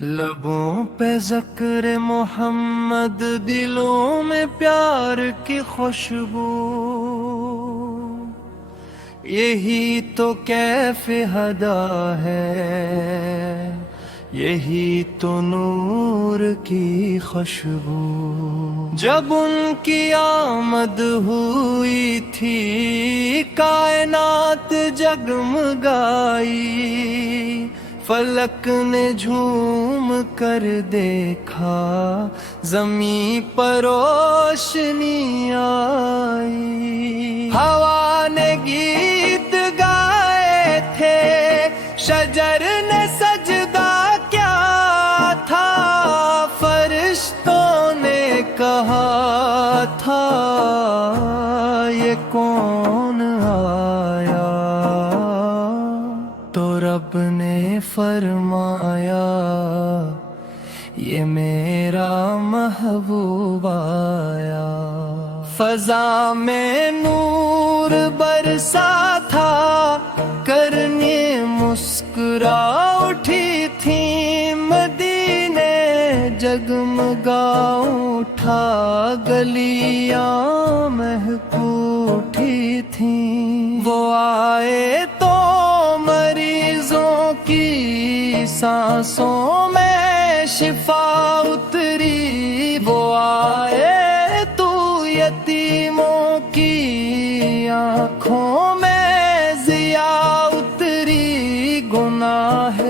لبوں پہ ذکر محمد، دلوں میں پیار کی خوشبو، یہی تو کیف ہدا ہے، یہی تو نور کی خوشبو۔ جب ان کی آمد ہوئی تھی کائنات جگمگائی، فلک نے جھوم کر دیکھا زمیں پر روشنی آئی۔ ہوا نے گیت گائے تھے، شجر نے سجدہ کیا تھا، فرشتوں نے کہا تھا یہ کون آیا، تو رب نے فرمایا یہ میرا محبوب آیا۔ فضا میں نور برسا تھا، کرنے مسکرا اٹھی تھی، مدینے جگمگا اٹھا، گلیاں مہک اٹھی تھیں۔ وہ آئے تو مریضوں کی سانسوں میں شفا اتری، وہ آئے تو یتیموں کی آنکھوں میں ضیا اتری، گناہ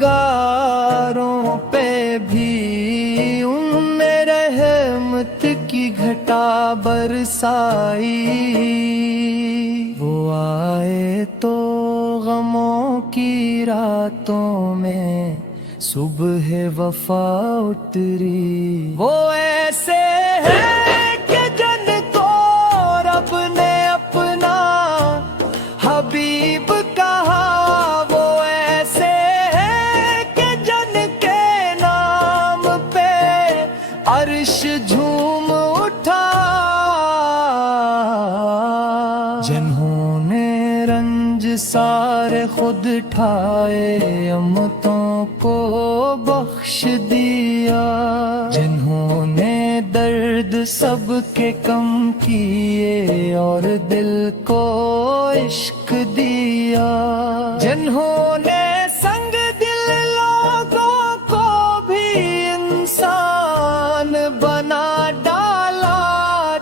گاروں پہ بھی ان نے رحمت کی گھٹا برسائی۔ وہ آئے تو غموں کی راتوں میں صبح وفا اتری، وہ ایسے ہیں کہ جن کو رب نے اپنا حبیب کہا، وہ ایسے ہیں کہ جن کے نام پہ عرش جھوم اٹھا، جنہوں نے رنج سارے خود ٹھائے امتوں کو بخش دیا، جنہوں نے درد سب کے کم کیے اور دل کو عشق دیا، جنہوں نے سنگ دل لوگوں کو بھی انسان بنا ڈالا،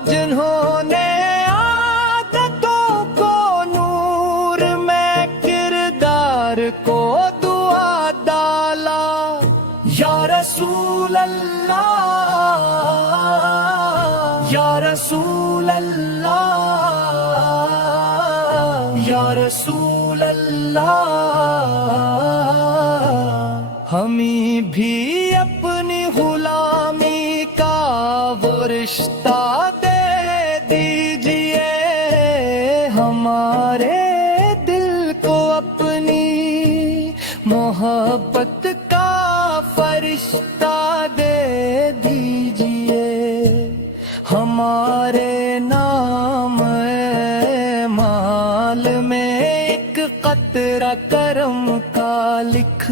جنہوں نے عادتوں کو نور میں کردار کو دعا ڈالا۔ یا رسول اللہ، یا رسول اللہ، یا رسول اللہ، ہمیں بھی اپنی غلامی کا وہ رشتہ دے دیجئے، ہمارے دل کو اپنی محبت کا فرشتہ دے دیجئے، ہمارے نام مال میں ایک قطرہ کرم کا لکھ،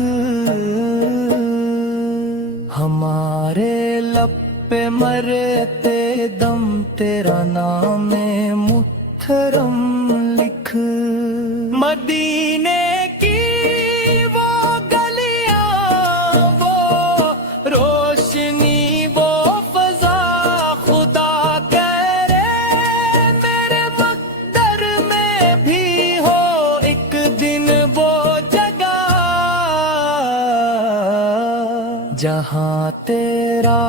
ہمارے لب پہ مرتے دم تیرا نام محترم لکھ۔ مدینے کی وہ گلیاں، وہ روشنی، وہ فضا، خدا کرے میرے مقدر میں بھی ہو ایک دن وہ جگہ، جہاں تیرا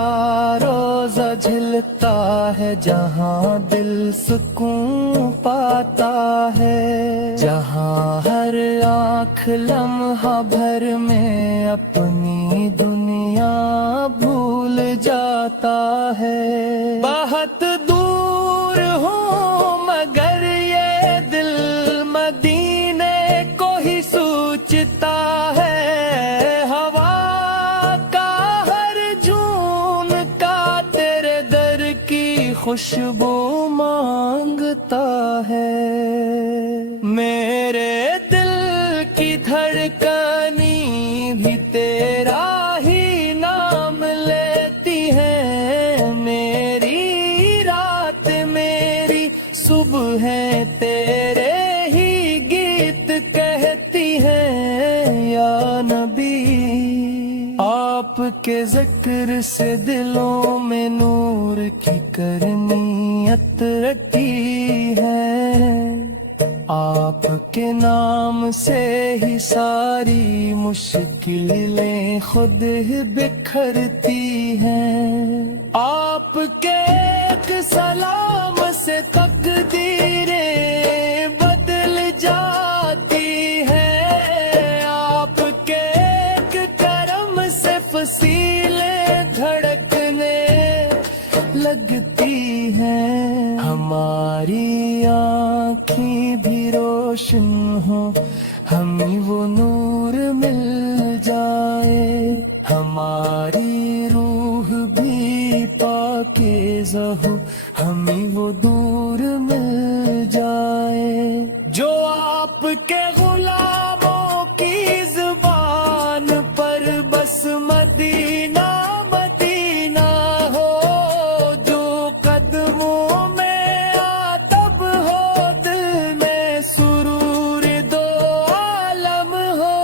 روزہ جھلتا ہے، جہاں دل سکون پاتا ہے، جہاں ہر آنکھ لمحہ بھر میں اپنی دنیا بھول جاتا ہے۔ بہت دور ہوں مگر یہ دل مدینے کو ہی سوچتا ہے، ہوا کا ہر جھون کا تیرے در کی خوشبو مانگتا ہے، میرے دل کی دھڑکنی بھی تیرا ہی آپ کے ذکر سے دلوں میں نور کی کرنیت رکھی ہے، آپ کے نام سے ہی ساری مشکلیں خود ہی بکھرتی ہیں، آپ کے ایک سلام سے تقدیریں بدل جاتی ہیں، آپ کے ایک کرم سے فصیلیں دھڑکنے لگتی ہیں، ہماری آنکھیں بھی روشن ہوں، ہمیں وہ نور مل جائے، ہماری روح بھی پاکیزہ ہو، ہمیں وہ نور مل جائے، جو آپ کے غلاموں کی زبان پر بس مدینہ مدینہ ہو، جو قدموں میں آدب ہو، دل میں سرور دو عالم ہو،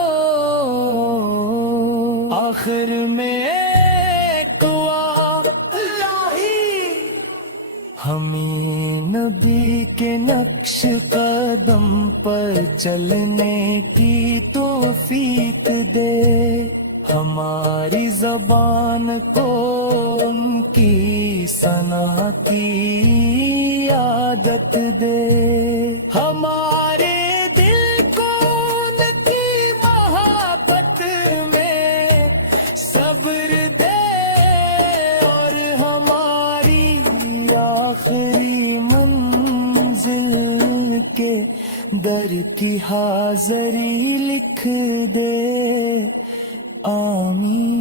آخر میں ایک ہمیں نبی کے نقش قدم پر چلنے کی توفیق دے، ہماری زبان کو ان کی ثنا کی عادت دے، ہمارے دل کو ان کی محبت میں صبر دے، اور ہماری آخری منزل کے در کی حاضری لکھ دے، آمین۔